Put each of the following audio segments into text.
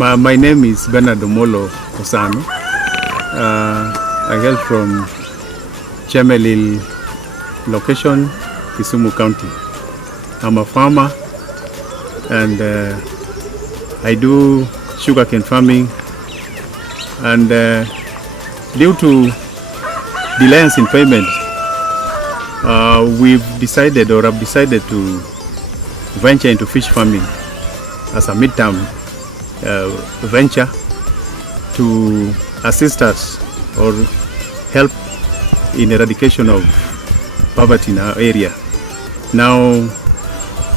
My name is Bernard Omolo Osano. I hail from Chemelil location, Kisumu County. I'm a farmer and I do sugarcane farming, and due to delays in payment, I've decided to venture into fish farming as a mid-term venture to assist us or help in eradication of poverty in our area. Now,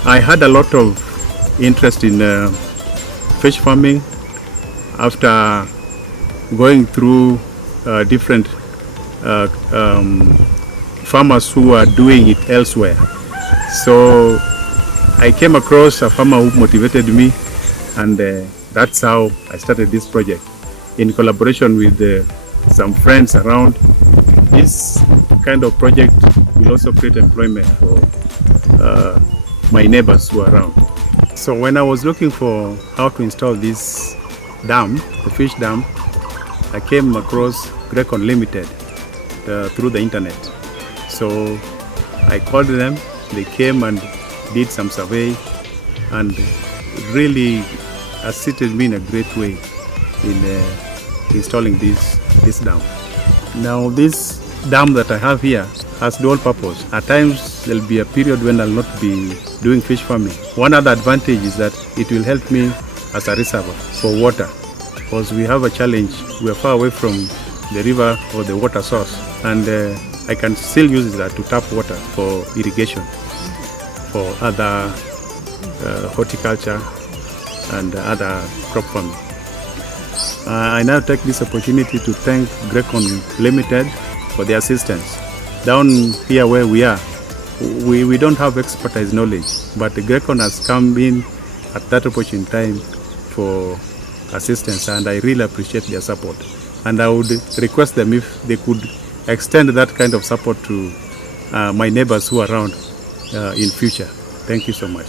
I had a lot of interest in fish farming after going through different farmers who are doing it elsewhere. So I came across a farmer who motivated me, and that's how I started this project in collaboration with some friends around. This kind of project will also create employment for my neighbors who are around. So when I was looking for how to install this dam, the fish dam, I came across Grekkon Limited through the internet. So I called them, they came and did some survey and really assisted me in a great way in installing this dam. Now this dam that I have here has dual purpose. At times there'll be a period when I'll not be doing fish farming. One other advantage is that it will help me as a reservoir for water, because we have a challenge. We are far away from the river or the water source, and I can still use that to tap water for irrigation, for other horticulture and other crop farming. I now take this opportunity to thank Grekkon Limited for their assistance. Down here where we are, we don't have expertise knowledge, but Grekkon has come in at that opportune time for assistance, and I really appreciate their support. And I would request them if they could extend that kind of support to my neighbors who are around in future. Thank you so much.